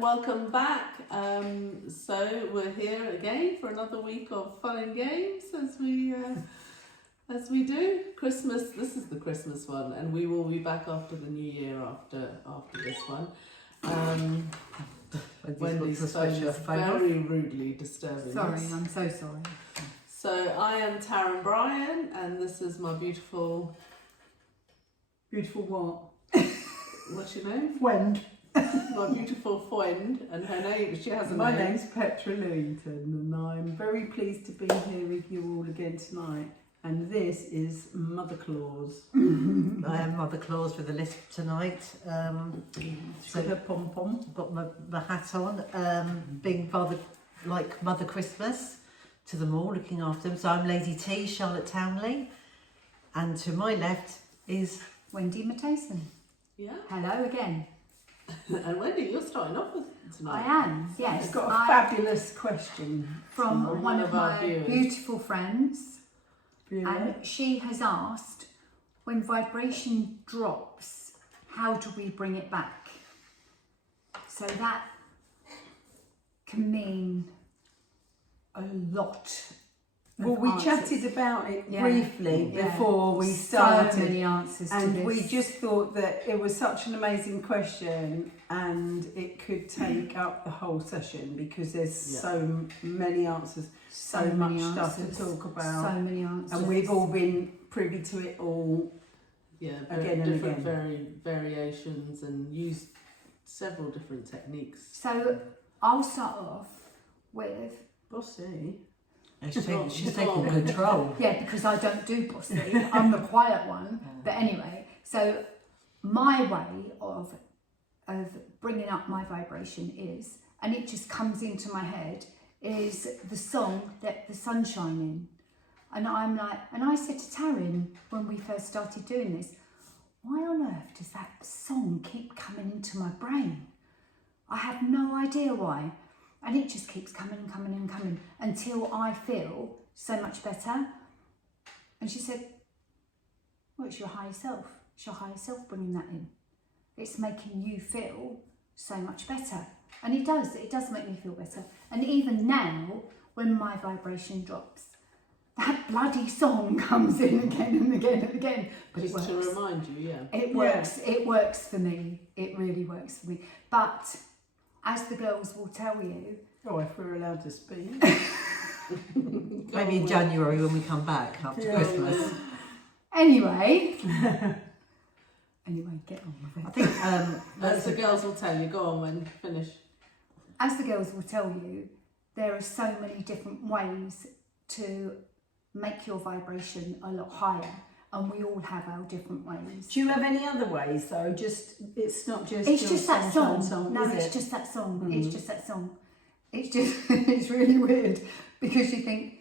welcome back. So we're here again for another week of fun and games as we do. Christmas, this is the Christmas one, and we will be back after the New Year after this one. Wendy's phone is very rudely disturbing Sorry, us. I'm so sorry. So I am Taryn Bryan, and this is my beautiful... Beautiful what? What's your name? Friend. My beautiful friend, and her name, she has a My name. name's Petra Lewington, and I'm very pleased to be here with you all again tonight. And this is Mother Claus. I am Mother Claus with a lisp tonight. So her pom-pom. Got my hat on, being Father like Mother Christmas to them all, looking after them. So I'm Lady T, Charlotte Townley, and to my left is Wendy Matheson. Yeah. Hello again. And Wendy, you're starting off with tonight. I am, yes. It's got a fabulous question from one of my viewers. beautiful friends. Yeah. And she has asked, when vibration drops, how do we bring it back? So that can mean a lot. Well, we answers. chatted about it Yeah. briefly Yeah. before we So started. many answers to And this. we just thought that it was such an amazing question, and it could take up the whole session because there's so many answers, so much many stuff to answers, talk about. So many answers. And we've all been privy to it all. Yeah, Again and different again. variations, and used several different techniques. So I'll start off with, Bossy. she's taking control. yeah, because I don't do bossy, I'm the quiet one. But anyway, so my way of bringing up my vibration is, and it just comes into my head, is the song Let the Sunshine In. And I'm like, and I said to Taryn when we first started doing this, why on earth does that song keep coming into my brain? I have no idea why. And it just keeps coming and coming and coming until I feel so much better. And she said, well, it's your higher self. It's your higher self bringing that in. It's making you feel so much better. And it does make me feel better. And even now, when my vibration drops, that bloody song comes in again and again and again. But Just it works. to remind you, yeah. It works. It works for me. It really works for me. But as the girls will tell you, If we're allowed to speak. Maybe in January when we come back after Christmas. anyway, get on with it. I think As the girls will tell you, go on when finish. As the girls will tell you, there are so many different ways to make your vibration a lot higher, and we all have our different ways. Do you have any other ways though? It's not just. It's your just that song. No, is it's it? just that song. Mm. It's just that song. It's just, it's really weird because you think,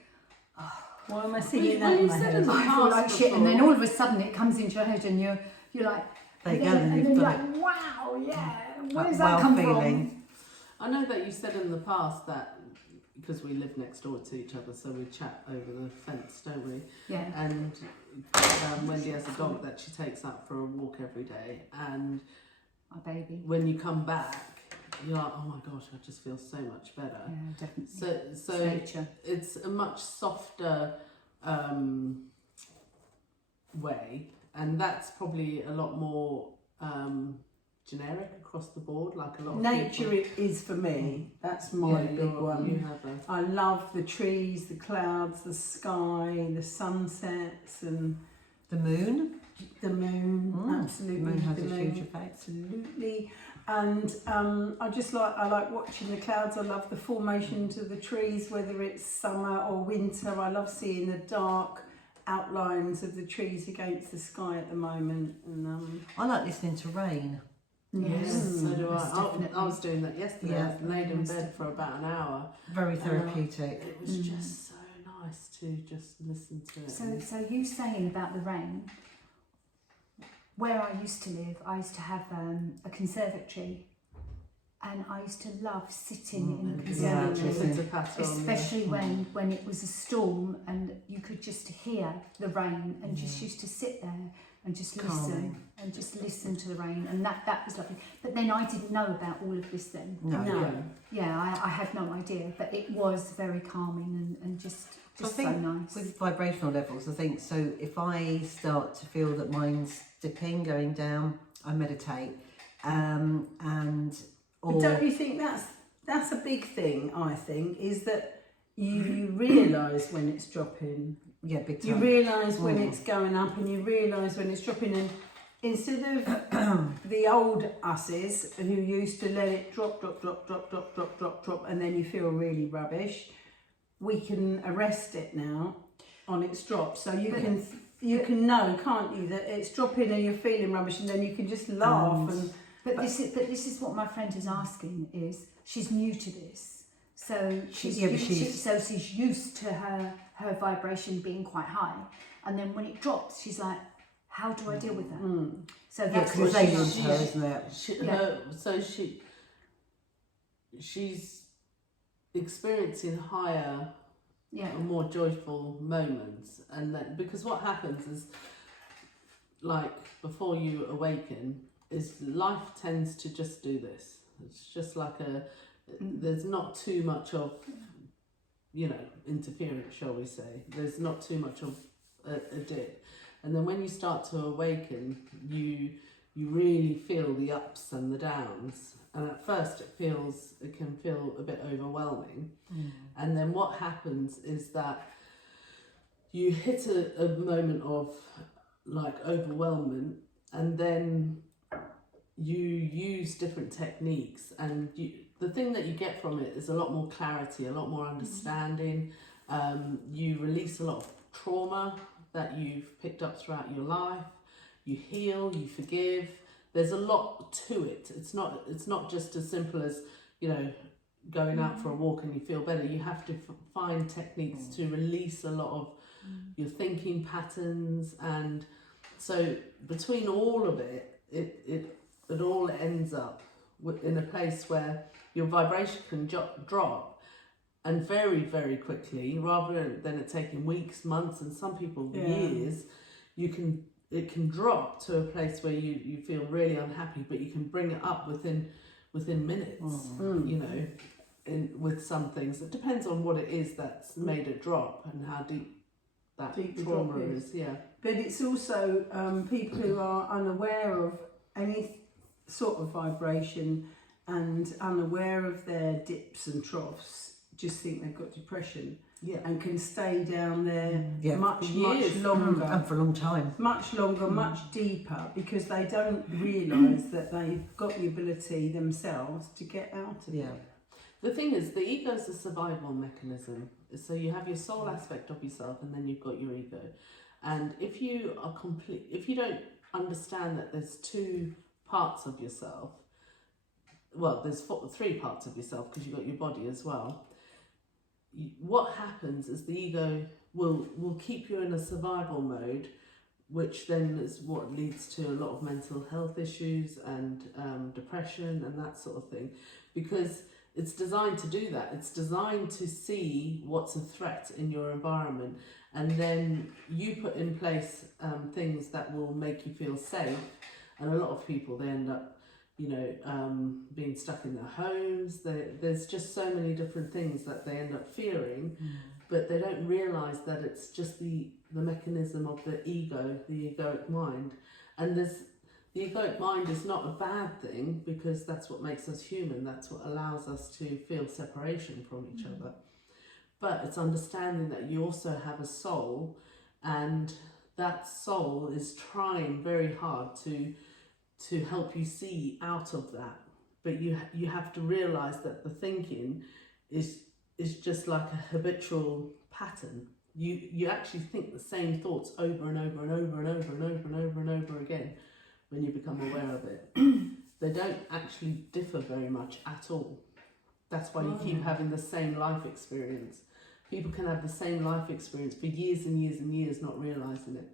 Why am I singing Well, that in you've my said head? in the I feel like past shit, and then before. all of a sudden it comes into your head, and you're like, there you and go, then, then and you've then you're done it. like, wow, yeah, where That does that wow come feeling. I know that you said in the past that, because we live next door to each other, so we chat over the fence, don't we? from? Yeah. And Wendy has a dog that she takes out for a walk every day, and My baby. when you come back, you're like, oh my gosh, I just feel so much better. Yeah, definitely. So It's nature. it's a much softer way, and that's probably a lot more generic across the board, like a lot of Nature people. it is for me. That's my big one. You have a I love the trees, the clouds, the sky, the sunsets, and The moon. the moon. Absolutely, The moon has the a moon, huge effect. Absolutely, and I like watching the clouds. I love the formations of the trees, whether it's summer or winter. I love seeing the dark outlines of the trees against the sky at the moment. And I like listening to rain. yes, so do Most I. definitely. I was doing that yesterday. Yeah. I laid in Most bed for about an hour. Very therapeutic. It was just so nice to just listen to it. So you saying about the rain, where I used to live, I used to have a conservatory, and I used to love sitting in the conservatory, listen to Pat on, especially when it was a storm and you could just hear the rain, and just used to sit there and just listen Calming. and just listen to the rain, and that was lovely. But then I didn't know about all of this then. No. Yeah, I had no idea, but it was very calming and just I so think nice. with vibrational levels, I think, so if I start to feel that mine's dipping, going down, I meditate. But don't you think that's a big thing, I think, is that you realise when it's dropping. Yeah, big time. You realise when it's going up, and you realise when it's dropping, and instead of the old us's who used to let it drop, and then you feel really rubbish, we can arrest it now on its drop. So you can know, can't you, that it's dropping and you're feeling rubbish, and then you can just laugh. But this is what my friend is asking. Is she's new to this, so she's used to her vibration being quite high, and then when it drops, she's like, how do I deal with that? So that's because what it's her, isn't it? She's experiencing higher, more joyful moments, and then because what happens is, like before you awaken, is life tends to just do this. It's just like there's not too much of, interference, shall we say. There's not too much of a dip. And then when you start to awaken, you really feel the ups and the downs. And at first it can feel a bit overwhelming. And then what happens is that you hit a moment of like overwhelmment, and then you use different techniques, and the thing that you get from it is a lot more clarity, a lot more understanding. You release a lot of trauma that you've picked up throughout your life. You heal, you forgive. There's a lot to it. It's not just as simple as, going out for a walk and you feel better. You have to find techniques to release a lot of your thinking patterns, and so between all of it, it all ends up in a place where your vibration can drop, and very, very quickly, rather than it taking weeks, months, and some people years. It can drop to a place where you feel really unhappy, but you can bring it up within minutes. With some things, it depends on what it is that's made it drop and how deep that trauma is. Yeah, but it's also people who are unaware of any sort of vibration and unaware of their dips and troughs, just think they've got depression, and can stay down there much longer, and for a long time, much longer, much deeper, because they don't realise that they've got the ability themselves to get out of it. The thing is, the ego is a survival mechanism. So you have your soul aspect of yourself, and then you've got your ego. And if you don't understand that there's two parts of yourself, well, there's three parts of yourself, because you've got your body as well. What happens is the ego will keep you in a survival mode, which then is what leads to a lot of mental health issues and depression and that sort of thing, because it's designed to do that. It's designed to see what's a threat in your environment, and then you put in place things that will make you feel safe. And a lot of people, they end up, being stuck in their homes. There's just so many different things that they end up fearing, but they don't realise that it's just the mechanism of the ego, the egoic mind. And the egoic mind is not a bad thing, because that's what makes us human. That's what allows us to feel separation from each other. But it's understanding that you also have a soul, and that soul is trying very hard to help you see out of that. But you have to realise that the thinking is just like a habitual pattern. You actually think the same thoughts over and over and over and over and over and over and over again when you become aware of it. They don't actually differ very much at all. That's why you keep having the same life experience. People can have the same life experience for years and years and years, not realising it.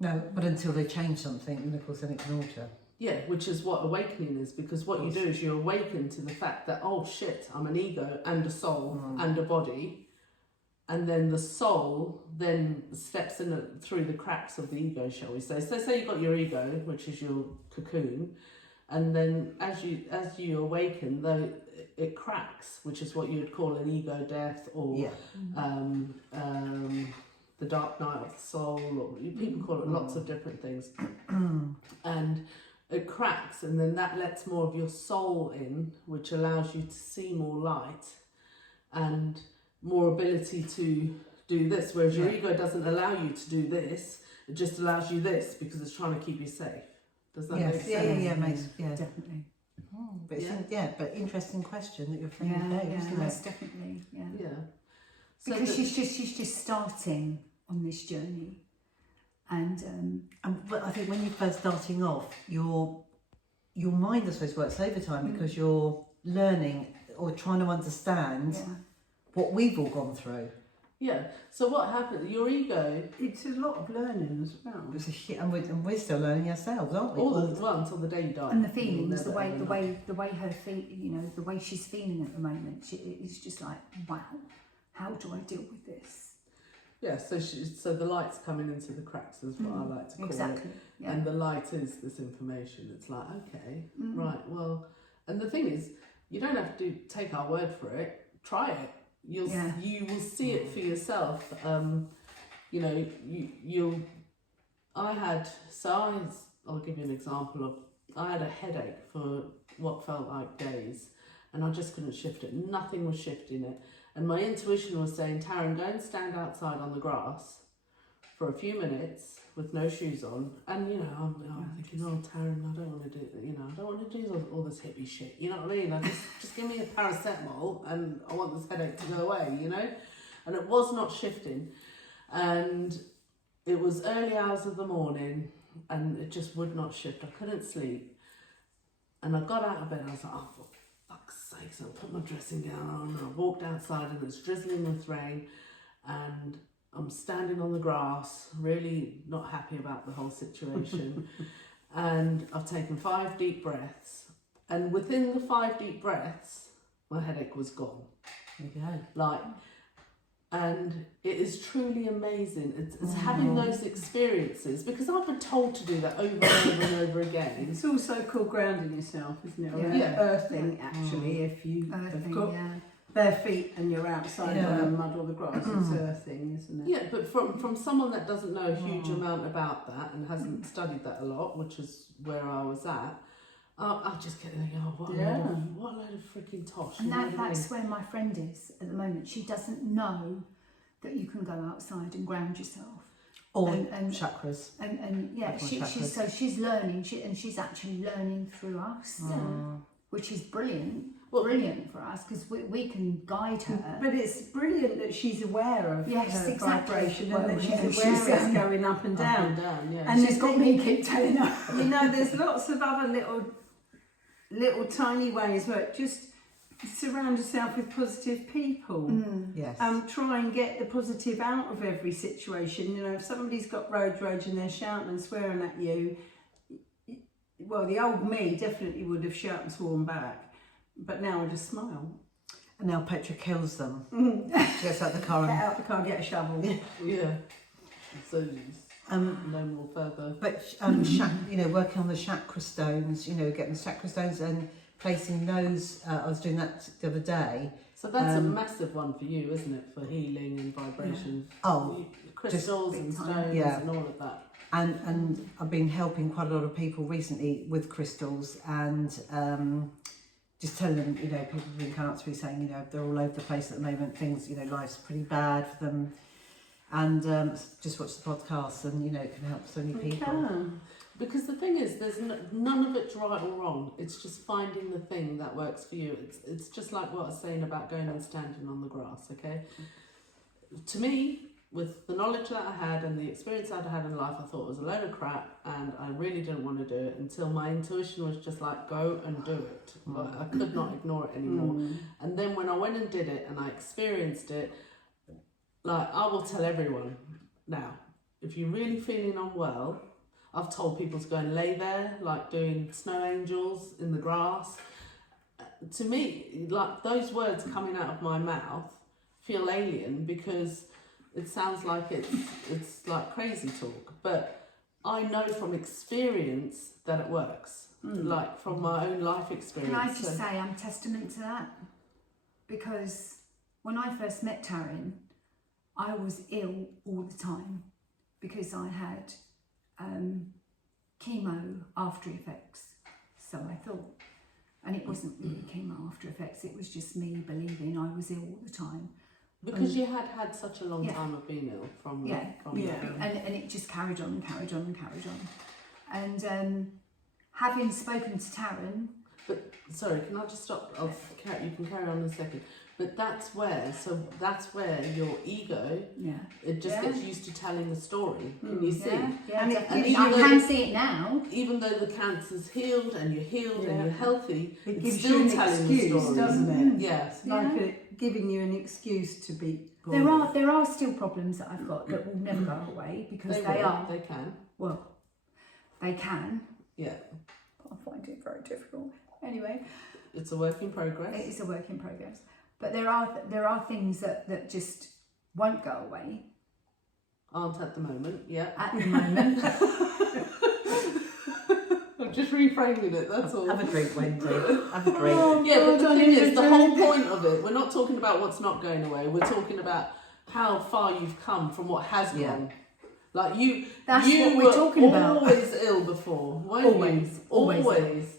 No, but until they change something, then of course then it can alter. Yeah, which is what awakening is, because what you do is you awaken to the fact that, oh shit, I'm an ego and a soul and a body, and then the soul then steps in through the cracks of the ego, shall we say. So say you've got your ego, which is your cocoon, and then as you awaken, though it cracks, which is what you'd call an ego death, or the dark night of the soul, or people call it lots of different things. And it cracks, and then that lets more of your soul in, which allows you to see more light and more ability to do this, whereas your ego doesn't allow you to do this, it just allows you this because it's trying to keep you safe. Does that make sense? Definitely. But but interesting question that you're thinking isn't it? That's definitely, Yeah. So because she's just starting on this journey, and But I think when you're first starting off, your mind, I suppose, works overtime because you're learning or trying to understand what we've all gone through. Yeah. So what happened? Your ego. It's a lot of learning as well. It's a shit, and we're still learning ourselves, aren't we? Until the day you die. and the feelings, You'll never the ever know. way her the way she's feeling at the moment, it's just like, wow, how do I deal with this? Yeah. So the light's coming into the cracks is what I like to call Exactly. it. Yeah. And the light is this information. It's like, okay, right, well, and the thing is, you don't have to take our word for it. Try it. You will see it for yourself. I'll give you an example of, I had a headache for what felt like days, and I just couldn't shift it. Nothing was shifting it. And my intuition was saying, Taryn, go and stand outside on the grass for a few minutes with no shoes on. And, I'm thinking, oh, Taryn, I don't want to do, I don't want to do all this hippie shit. You know what I mean? Just give me a paracetamol and I want this headache to go away, And it was not shifting. And it was early hours of the morning and it just would not shift. I couldn't sleep. And I got out of bed and I was like, oh, for fuck's sake. So I put my dressing gown on and I walked outside and it's drizzling with rain. And I'm standing on the grass, really not happy about the whole situation. And I've taken 5 deep breaths. And within the 5 deep breaths, my headache was gone. There you go. And it is truly amazing. It's having those experiences, because I've been told to do that over and over and over again. It's also called grounding yourself, isn't it? Or Yeah. earthing, actually, if you have got bare feet and you're outside on the mud or the grass, it's earthing, isn't it? Yeah, but from someone that doesn't know a huge amount about that and hasn't studied that a lot, which is where I was at, I just kept thinking, oh, what a load of freaking tosh. And that's where my friend is at the moment. She doesn't know that you can go outside and ground yourself. Or and chakras. And she's learning, she's actually learning through us, which is brilliant. Brilliant for us because we can guide her. But it's brilliant that she's aware of her vibration and that she's aware it's going up and down. And she's got me keep telling her. There's lots of other little tiny ways where just surround yourself with positive people. Yes. Try and get the positive out of every situation. If somebody's got road rage and they're shouting and swearing at you, well, the old me definitely would have shouted and sworn back. But now I just smile. And now Petra kills them. She gets out the car Get out the car, get a shovel. Yeah. So no more further. But working on the chakra stones, getting the chakra stones and placing those. I was doing that the other day. So that's a massive one for you, isn't it? For healing and vibration. Oh, crystals and stones and all of that. And I've been helping quite a lot of people recently with crystals and just telling them, people have been coming up to me saying, they're all over the place at the moment, things, life's pretty bad for them. And just watch the podcast and, it can help so many people. Because the thing is, there's none of it's right or wrong. It's just finding the thing that works for you. It's just like what I was saying about going and standing on the grass, okay? To me, with the knowledge that I had and the experience I'd had in life, I thought it was a load of crap and I really didn't want to do it until my intuition was just like, go and do it. Like, I could not ignore it anymore. And then when I went and did it and I experienced it, like I will tell everyone now, if you're really feeling unwell, I've told people to go and lay there, like doing snow angels in the grass. To me, like those words coming out of my mouth feel alien because it sounds like it's like crazy talk, but I know from experience that it works, like from my own life experience. Can I just say I'm testament to that? Because when I first met Taryn, I was ill all the time because I had chemo after effects. So I thought, and it wasn't really chemo after effects, it was just me believing I was ill all the time. Because you had such a long time of being ill from and it just carried on and carried on and carried on. And having spoken to Taryn, but sorry, can I just stop? You can carry on in a second. But that's where your ego, it just gets used to telling the story. Can you see? Yeah, and I can see it now. Even though the cancer's healed and you're healed and you're healthy, it it's gives still you an telling excuse, the story, doesn't it? Yeah. It's like it giving you an excuse to be. There are still problems that I've got that will never go away because they can. Well, they can. Yeah. I find it very difficult. Anyway, it's a work in progress. It is a work in progress. But there are things that just won't go away. Aren't at the moment, yeah. At the moment. I'm just reframing it, that's all. Have a drink, Wendy. Have a drink. But the thing is, the whole point of it, we're not talking about what's not going away, we're talking about how far you've come from what has gone. Like That's you what we're were talking about. Always ill before, weren't you?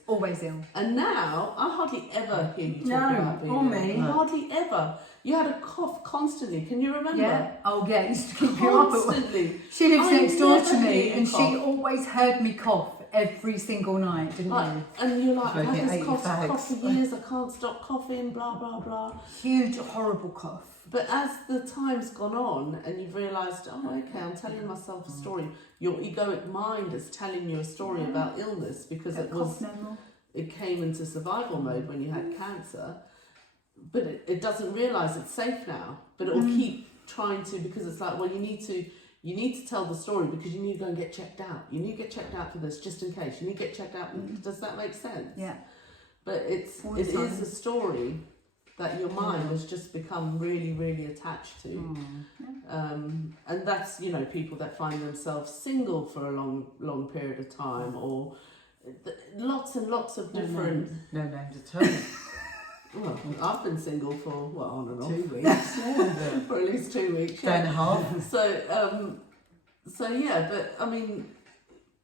Always ill. And now, I hardly ever hear you talk about being ill. me. Hardly ever. You had a cough constantly, can you remember? Yeah. Oh yeah, used to keep you up. Constantly. She lives next door to never me hear you and she cough. always heard me cough every single night, didn't you? And you're like, I've had this 80 cough bags. for years, I can't stop coughing, blah, blah, blah. Huge, horrible cough. But as the time's gone on and you've realised, oh, okay, I'm telling myself a story. Your egoic mind is telling you a story about illness because it came into survival mode when you had cancer. But it doesn't realise it's safe now. But it will keep trying to, because it's like, well, you need to tell the story because you need to go and get checked out. You need to get checked out for this just in case. You need to get checked out. Does that make sense? Yeah. But it is a story that your mind has just become really, really attached to. And that's, people that find themselves single for a long, long period of time, or lots and lots of different... No names at all. Well, I've been single for, on and off. 2 weeks. For at least 2 weeks. Day and a half. So yeah, but I mean,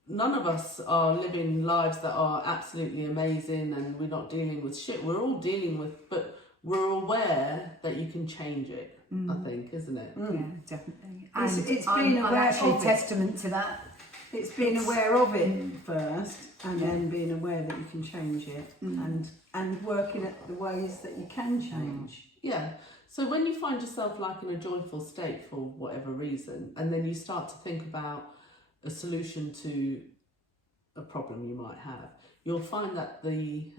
none of us are living lives that are absolutely amazing and we're not dealing with shit. We're all dealing with, but we're aware that you can change it, I think, isn't it? Yeah, definitely. It's I'm being aware actually of it. testament to that. It's being aware of it first, and then being aware that you can change it, and working at the ways that you can change. Yeah. So when you find yourself like in a joyful state for whatever reason, and then you start to think about a solution to a problem you might have, you'll find that the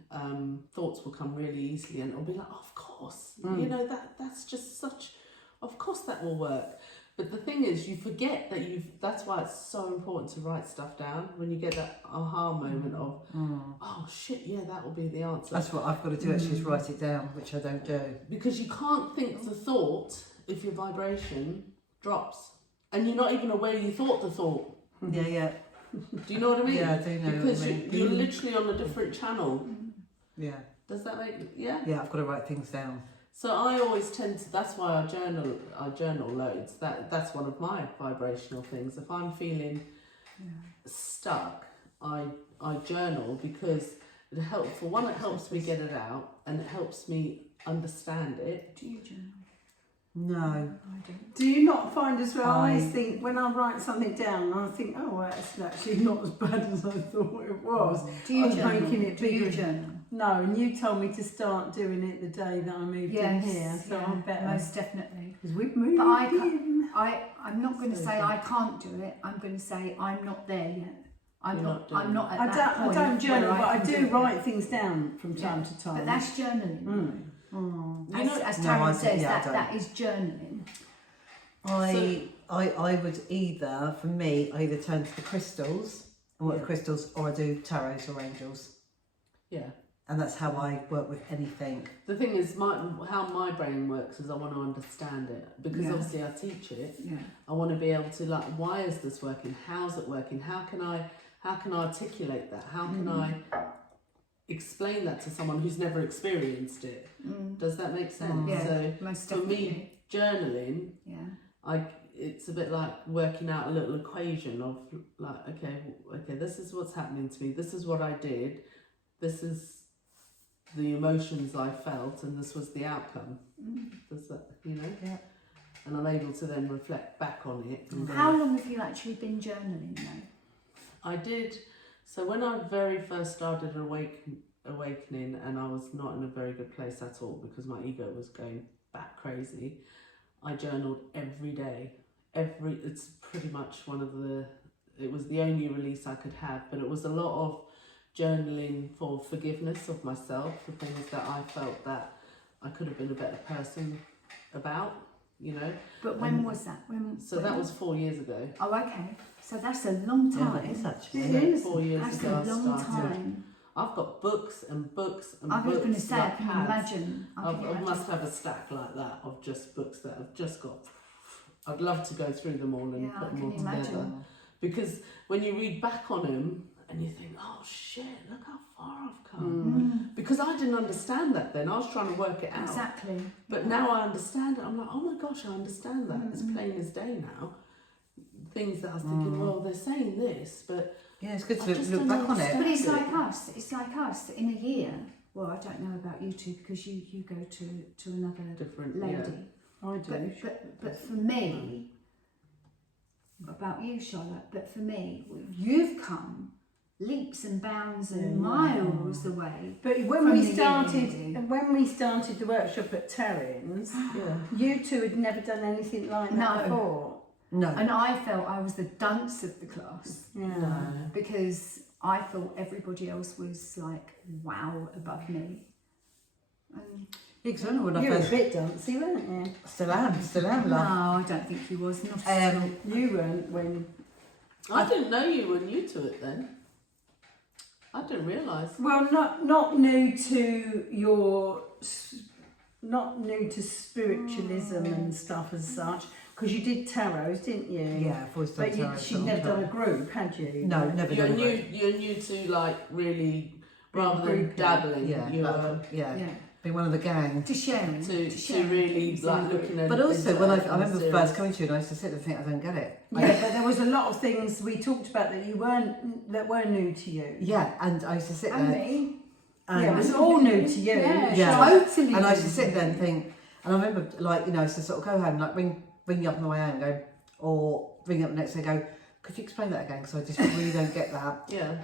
thoughts will come really easily, and it'll be like, oh, of course, that's just such, of course that will work. But the thing is, you forget that that's why it's so important to write stuff down when you get that aha moment of, oh shit, yeah, that will be the answer. That's what I've got to do, actually, is write it down, which I don't do. Because you can't think the thought if your vibration drops. And you're not even aware you thought the thought. Yeah. Do you know what I mean? Yeah, I do know because what I mean. you're literally on a different channel. Yeah. Does that make... Yeah? Yeah, I've got to write things down. So I always tend to... That's why I journal loads. That's one of my vibrational things. If I'm feeling stuck, I journal because it helps. For one, it helps me get it out and it helps me understand it. Do you journal? No. I don't. Do you not find as well? I always think when I write something down, I think, oh, well, it's actually not as bad as I thought it was. Do you I was journal? making it Do you bigger. journal? No, and you told me to start doing it the day that I moved in here, so I'm better. Most definitely. Because we've moved But in. I'm not going to say I can't do it. I'm going to say I'm not there yet. I'm not at that point. I don't journal, where but I can do it. write things down from time to time. But that's journaling. As No, Taryn I says, yeah, I don't. that is journaling. I would either, for me, I either turn to the crystals, and what the crystals, or I do tarots or angels. Yeah. And that's how I work with anything. The thing is, how my brain works is I want to understand it, because obviously I teach it. Yeah. I want to be able to, like, why is this working? How's it working? How can I articulate that? How can I explain that to someone who's never experienced it? Does that make sense? Yeah, So most for definitely. me, journaling, it's a bit like working out a little equation of, like, okay, this is what's happening to me. This is what I did. This is the emotions I felt, and this was the outcome. Does that, Yeah. And I'm able to then reflect back on it. And go, How long have you actually been journaling though? I did. So when I very first started awakening, and I was not in a very good place at all because my ego was going back crazy, I journaled every day. It's pretty much it was the only release I could have, but it was a lot of journaling for forgiveness of myself, for things that I felt that I could have been a better person about, But when was that? That was 4 years ago. Oh, okay. So that's a long Yeah, time. it is actually. It is. 4 years That's ago a I long started. time. I've got books and books and I books. was going to say, I like can pads. imagine. I must have a stack like that of just books that I've just got. I'd love to go through them all and put them all together. Because when you read back on them and you think, oh shit, look how far I've come. Because I didn't understand that then. I was trying to work it out. Exactly. But now I understand it. I'm like, oh my gosh, I understand that. It's plain as day now. Things that I was thinking, well, they're saying this, but Yeah, it's good I to just look don't back on it. understand. But it's like us. It's like us in a year. Well, I don't know about you two because you go to another different lady. Yeah. I do. But for me, about you, Charlotte. But for me, you've come leaps and bounds and miles away. But when we started the workshop at Terrins, you two had never done anything like that before. No. And I felt I was the dunce of the class Yeah. because I thought everybody else was like wow above me. And Because when I You were a first... bit dancey, weren't you? Still am, no, love. I don't think you was. Not at all. You weren't when... I didn't know you were new to it then. I didn't realise. Well, not new to your... Not new to spiritualism and stuff as such, because you did tarots, didn't you? Yeah, I've always done But tarot. she'd never done a group, had you? No, never You're done a new. group. You're new to, like, really, rather than groupie. dabbling. Yeah, you were yeah. Yeah. Be one of the gang. To sharing. to really like looking at. But also, when I remember series. first coming to you, and I used to sit there and think, I don't get it. Yeah, but there was a lot of things we talked about that were new to you. Yeah, and I used to sit there. And me. And Yeah, it was all new to you. Yeah. Totally. And I used to sit there and think, and I remember, like, I used to sort of go home, like, ring you up on the way home and go, or ring you up the next day and go, could you explain that again? Because I just really don't get that. Yeah.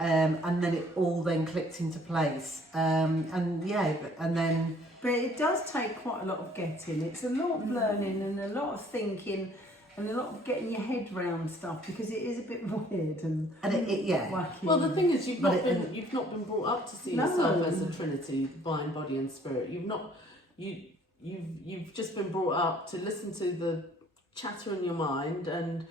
And then it all then clicked into place. And then... But it does take quite a lot of getting. It's a lot of learning and a lot of thinking and a lot of getting your head round stuff because it is a bit weird and wacky. Well, the thing is, you've not been brought up to see yourself as a trinity, divine, body, and spirit. You've just been brought up to listen to the chatter in your mind and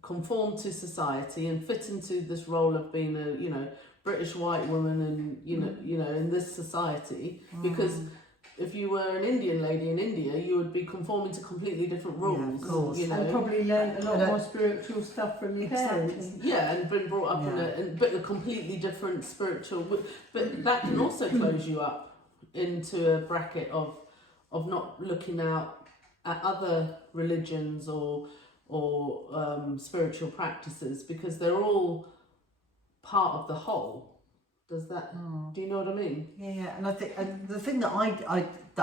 conform to society and fit into this role of being a British white woman and in this society because. If you were an Indian lady in India, you would be conforming to completely different rules. Yeah, of course. And probably learned a lot more spiritual stuff from your parents. Yeah, and been brought up in a completely different spiritual. But that can also close you up into a bracket of not looking out at other religions or spiritual practices because they're all part of the whole. Does that? Do you know what I mean? Yeah, and I think the thing that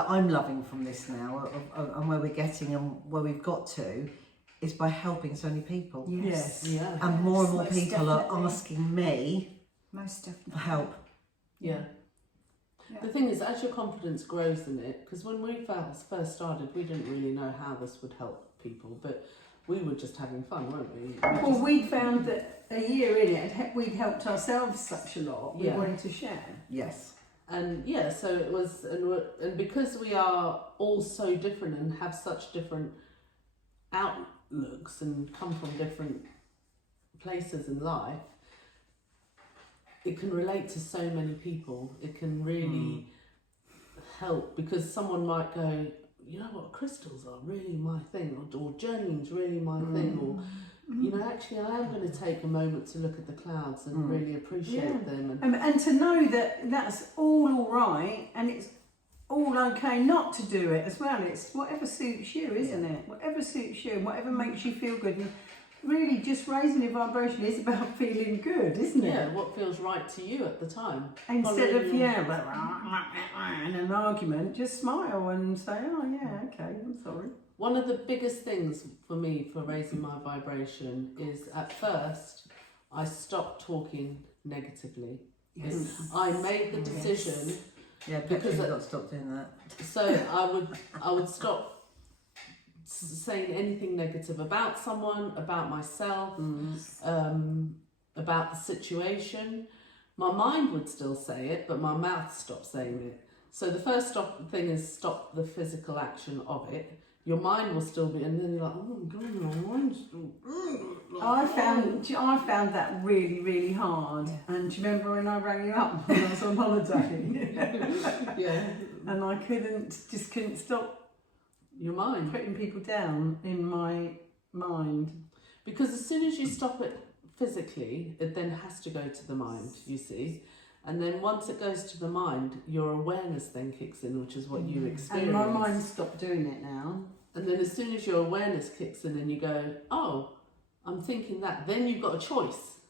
I'm loving from this now, and where we're getting and where we've got to, is by helping so many people. Yes. Yeah. And more and more Most people definitely. are asking me Most definitely. for help. Yeah. The thing is, as your confidence grows in it, because when we first started, we didn't really know how this would help people, but we were just having fun, weren't we? Well, we found that a year in it, we'd helped ourselves such a lot. We wanted to share. Yes. And so it was, and because we are all so different and have such different outlooks and come from different places in life, it can relate to so many people. It can really help, because someone might go, you know what, crystals are really my thing, or journaling's really my thing, or you know, actually I am going to take a moment to look at the clouds and really appreciate them. And to know that that's all right, and it's all okay not to do it as well. It's whatever suits you, isn't it? Whatever suits you, whatever makes you feel good. And really, just raising your vibration is about feeling good, isn't it? Yeah, what feels right to you at the time. Instead of, in an argument, just smile and say, oh yeah, okay, I'm sorry. One of the biggest things for me for raising my vibration is, at first, I stopped talking negatively. Yes. I made the decision. Yeah, because I got stopped doing that. So I would stop saying anything negative about someone, about myself, about the situation. My mind would still say it, but my mouth stopped saying it. So the first thing is stop the physical action of it. Your mind will still be, and then you're like, oh my god, my mind's still. I found that really, really hard. And do you remember when I rang you up when I was on holiday? Yeah. And I couldn't stop Your mind. putting people down in my mind. Because as soon as you stop it physically, it then has to go to the mind, you see. And then once it goes to the mind, your awareness then kicks in, which is what you experience. And my mind stopped doing it now. And then as soon as your awareness kicks in and you go, oh, I'm thinking that, then you've got a choice,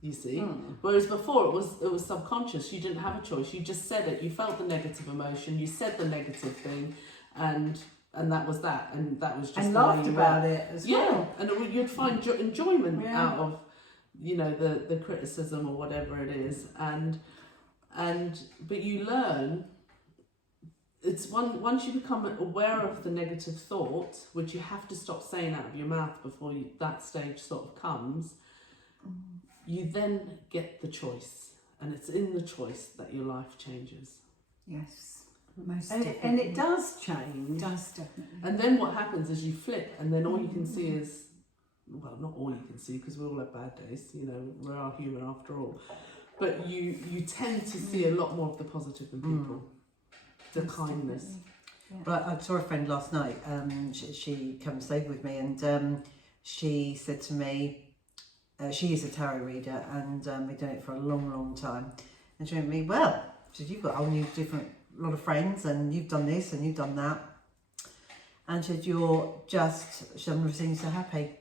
you see. Whereas before it was subconscious, you didn't have a choice. You just said it, you felt the negative emotion, you said the negative thing, and that was that. And that was just And the way laughed you about were. it as Yeah, well. and you'd find enjoyment out of, you know, the criticism or whatever it is, but you learn. It's once you become aware of the negative thought, which you have to stop saying out of your mouth before that stage sort of comes. You then get the choice, and it's in the choice that your life changes. Yes, most And definitely. it does change. It does definitely. And then what happens is you flip, and then all you can see is, well, not all you can see, because we all have bad days, you know, we are human after all. But you tend to see a lot more of the positive in people, the Most kindness. definitely. Yeah. But I saw a friend last night. She came and stayed with me, and she said to me, she is a tarot reader, and we've done it for a long, long time. And she went to me, well, she said, you've got a whole new lot of friends, and you've done this and you've done that. And she said, she'd never seen you so happy.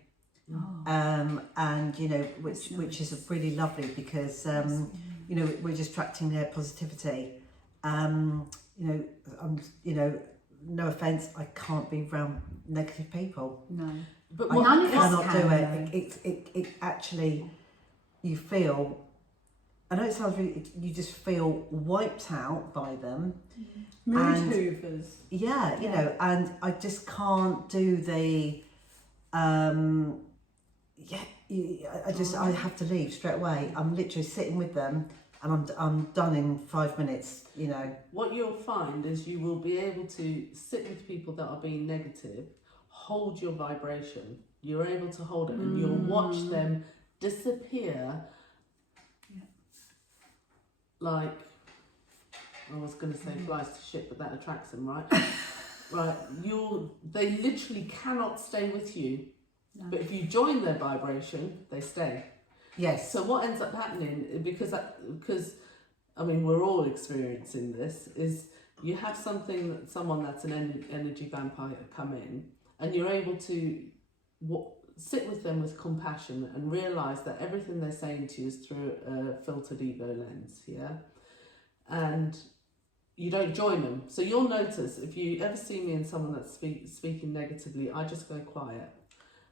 And you know, which is really lovely, because you know, we're just attracting their positivity. You know, no offence, I can't be around negative people. No. But I none of us cannot do can, it. It actually, you feel. I know it sounds really. You just feel wiped out by them. Mood And- hoovers. Yeah, you know, and I just can't do the. I have to leave straight away. I'm literally sitting with them, and I'm done in 5 minutes. You know. what you'll find is you will be able to sit with people that are being negative, hold your vibration. You're able to hold it, and you'll watch them disappear. Like, I was going to say flies to shit, but that attracts them, right? Right. They literally cannot stay with you. No. But if you join their vibration, they stay. Yes. So what ends up happening, because I mean, we're all experiencing this, is you have someone that's an energy vampire come in, and you're able to sit with them with compassion and realise that everything they're saying to you is through a filtered ego lens, yeah? And you don't join them. So you'll notice, if you ever see me and someone that's speaking negatively, I just go quiet.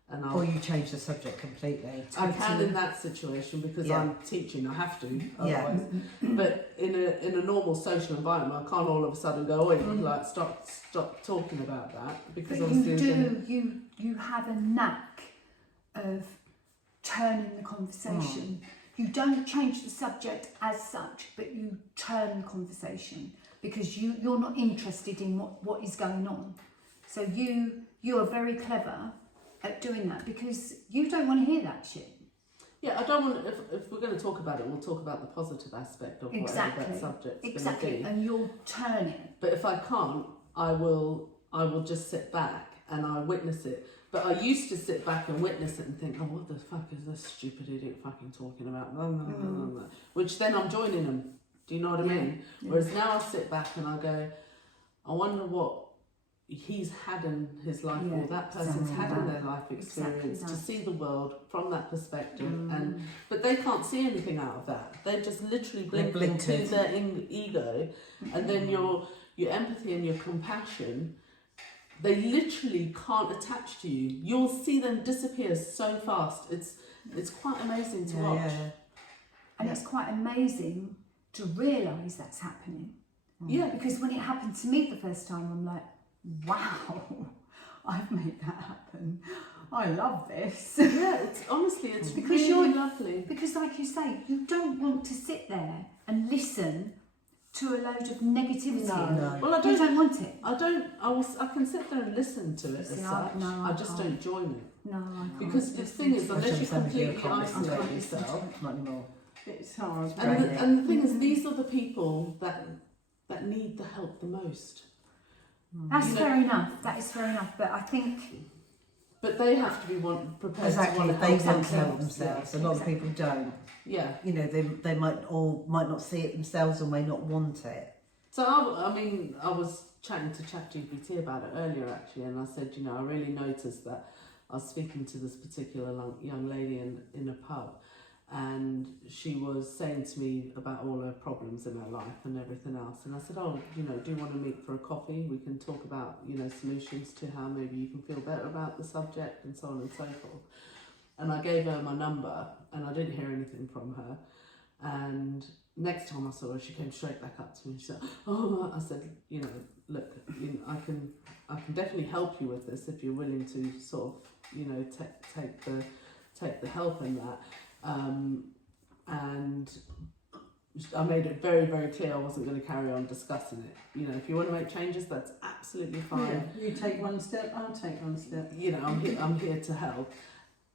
And Or you change the subject completely. I can in that situation, because I'm teaching, I have to, otherwise. But in a normal social environment, I can't all of a sudden go, like stop talking about that, because But obviously you have a knack of turning the conversation. You don't change the subject as such, but you turn the conversation, because you're not interested in what is going on. So you are very clever at doing that, because you don't want to hear that shit. Yeah, I don't want. If we're going to talk about it, we'll talk about the positive aspect of whatever that subject's Exactly, going to be. and you'll turn it. But if I can't, I will just sit back and I witness it. But I used to sit back and witness it and think, oh, what the fuck is this stupid idiot fucking talking about? Blah, blah, blah, blah, blah. Which then I'm joining them. Do you know what I mean? Yeah. Whereas now I sit back and I go, I wonder what he's had in his life, or that person's had in their life experience, to see the world from that perspective. And but they can't see anything out of that. They're just literally blinking to their ego, and then your empathy and your compassion, they literally can't attach to you. You'll see them disappear so fast. It's quite amazing to watch. And it's quite amazing to realise that's happening. Yeah. Because when it happened to me the first time, I'm like, wow, I've made that happen. I love this. Yeah, it's because really you're lovely. Because like you say, you don't want to sit there and listen to a load of negativity. No. Well, You don't want it. I can sit there and listen to it as such. I just don't join it. No, I can't. Because the thing is, unless you completely isolate yourself, not anymore. It's hard. and the thing is, these are the people that need the help the most. That's fair enough. That is fair enough. But I think. But they have to be prepared to want to they help want to help themselves. themselves. A lot of people don't. Yeah. You know, they might not see it themselves or may not want it. So I was chatting to ChatGPT about it earlier actually, and I said, you know, I really noticed that I was speaking to this particular young lady in a pub, and she was saying to me about all her problems in her life and everything else, and I said, oh, you know, do you want to meet for a coffee? We can talk about, you know, solutions to how maybe you can feel better about the subject and so on and so forth. And I gave her my number, and I didn't hear anything from her. And next time I saw her, she came straight back up to me. She said, "Oh," I said, "You know, look, you know, I can definitely help you with this if you're willing to sort of, you know, take the help in that." And I made it very, very clear I wasn't going to carry on discussing it. You know, if you want to make changes, that's absolutely fine. Yeah, you take one step, I'll take one step. You know, I'm here to help.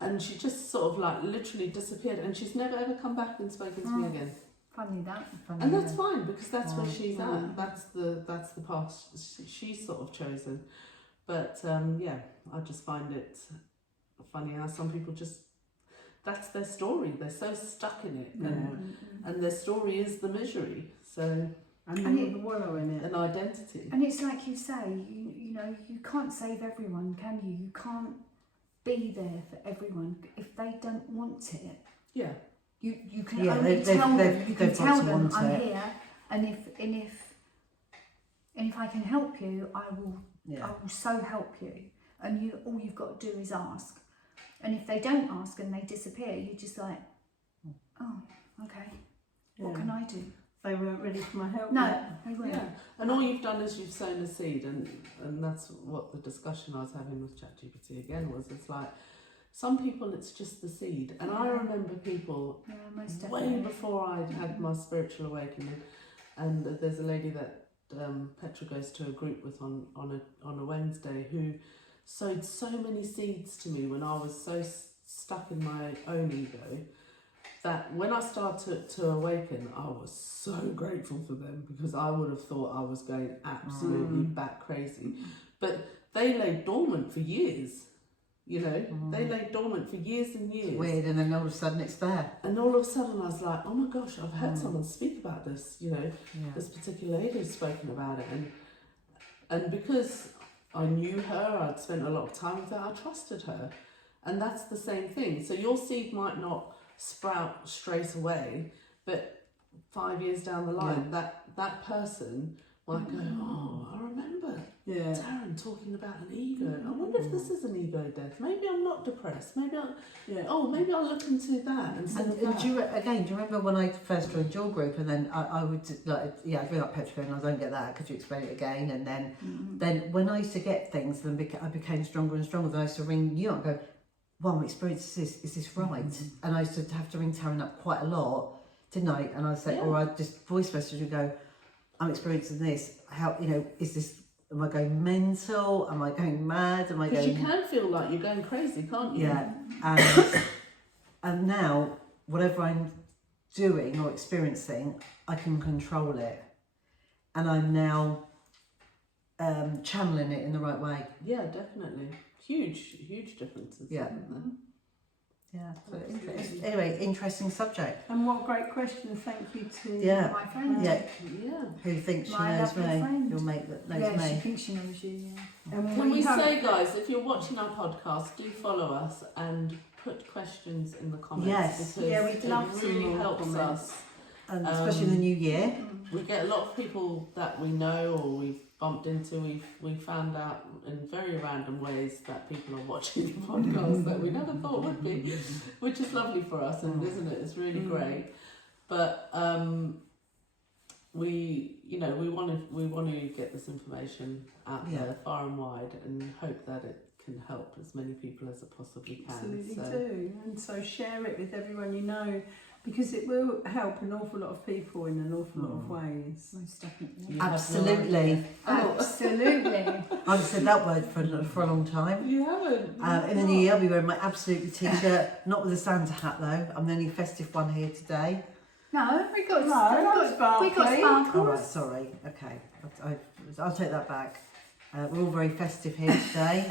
And she just sort of like literally disappeared, and she's never ever come back and spoken to me again. Funny that. And that's fine, because that's where she's at. That's the path she's sort of chosen. But yeah, I just find it funny how some people just, that's their story. They're so stuck in it, and their story is the misery. So and the wallow in it. an identity. And it's like you say, you know, you can't save everyone, can you? You can't be there for everyone if they don't want it. Yeah. You can only tell them. You can tell them I'm it. here, and if I can help you, I will. Yeah. I will so help you. And all you've got to do is ask. And if they don't ask and they disappear, you're just like, oh, okay. What can I do? They weren't ready for my help. No, yet. they weren't. Yeah, and all you've done is you've sown a seed, and that's what the discussion I was having with ChatGPT again was. It's like, some people it's just the seed, and I remember people most way definitely. before I'd had my spiritual awakening, and there's a lady that Petra goes to a group with on a Wednesday who sowed so many seeds to me when I was so stuck in my own ego, that when I started to awaken, I was so grateful for them, because I would have thought I was going absolutely bat crazy. But they lay dormant for years, you know, they lay dormant for years and years. It's weird, and then all of a sudden it's there. And all of a sudden I was like, oh my gosh, I've heard someone speak about this, you know, this particular lady has spoken about it. And because I knew her, I'd spent a lot of time with her, I trusted her. And that's the same thing. So your seed might not sprout straight away, but 5 years down the line, that person might go, oh, I remember Taryn talking about an ego. I wonder if this is an ego death. Maybe I'm not depressed. Maybe maybe I'll look into that instead of that. Do you remember when I first joined your group, and then I would I'd bring up Petra and I don't get that, could you explain it again? And then when I used to get things, then I became stronger and stronger. Then I used to ring you up and go, well, my experience is this right? And I used to have to ring Taryn up quite a lot, didn't I? And I'd say, or I'd just voice message and go, I'm experiencing this. How, you know, is this, am I going mental? Am I going mad? Am I going... Because you can feel like you're going crazy, can't you? Yeah. And now, whatever I'm doing or experiencing, I can control it. And I'm now channeling it in the right way. Yeah, definitely. Huge differences. Yeah. Isn't there? Yeah. So Absolutely. anyway, interesting subject. And what a great question. Thank you to Yeah. My friend. Yeah. Yeah. Who thinks she My knows me? lovely friend. Your mate that knows Yeah, she me. thinks she knows you. Yeah. And Can we have- say, guys, if you're watching our podcast, do follow us and put questions in the comments. Yes. Because Yeah, we'd love it some really more helps comments. us. And especially in the new year. We get a lot of people that we know or we've bumped into. We found out in very random ways that people are watching the podcast that we never thought would be, which is lovely for us, and isn't it? It's really great. But we want to get this information out there far and wide, and hope that it can help as many people as it possibly can. Absolutely So, do. And so share it with everyone you know, because it will help an awful lot of people in an awful lot of ways. Most definitely. you have no Absolutely. idea. Absolutely. I haven't said that word for a long time. You haven't. In the new year, I'll be wearing my Absolutely t-shirt, not with a Santa hat though. I'm the only festive one here today. No, we got No, that's we got sparkly. sparkles. All right, sorry. Okay, I'll take that back. We're all very festive here today.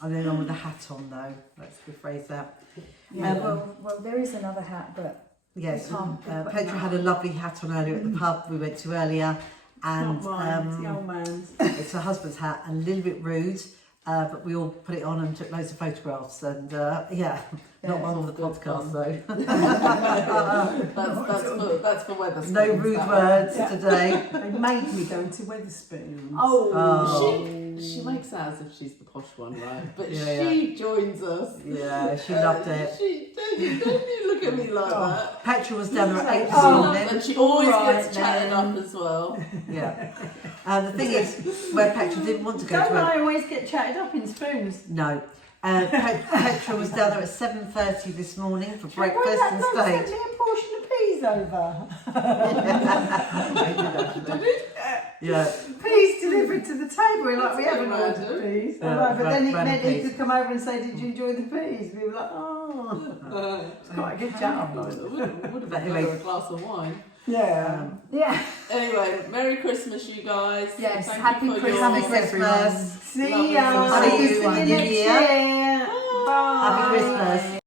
I'm the only one with a hat on though. Let's rephrase that. Yeah, well, there is another hat, but Yes, We can't be putting Petra that had a lovely hat on earlier at the pub we went to earlier, and Not mine, it's the old man's. it's her husband's hat, and a little bit rude, but we all put it on and took loads of photographs, and not one for the good podcast fun. though. That's for Weatherspoons. No rude that words Yeah. today. They made me go to Weatherspoons. Oh. She makes out as if she's the posh one, right? But Yeah, she joins us. Yeah, she loved it. Don't you look at me like that. Petra was down there at 8 this She loves morning. and she always Alright gets chatted then. up as well. Yeah. The thing is, where Petra didn't want to go Don't to I always get chatted up in spoons? No. Petra was down there at 7:30 this morning for breakfast Why and not send stayed. me a portion of peas over? Yeah. Peas delivered to the table. We're like, we That's haven't quite ordered random. peas. Yeah, I know, but then it random meant he peas. could come over and say, did you enjoy the peas? We were like, oh. It's quite a good chat. It would have been Anyway. better a glass of wine. Yeah. yeah. Anyway, Merry Christmas, you guys. Yes, Thank happy you for Christmas, your- Happy Christmas. See Lovely ya. Christmas. See you in the new next year. year. Bye. Happy Christmas.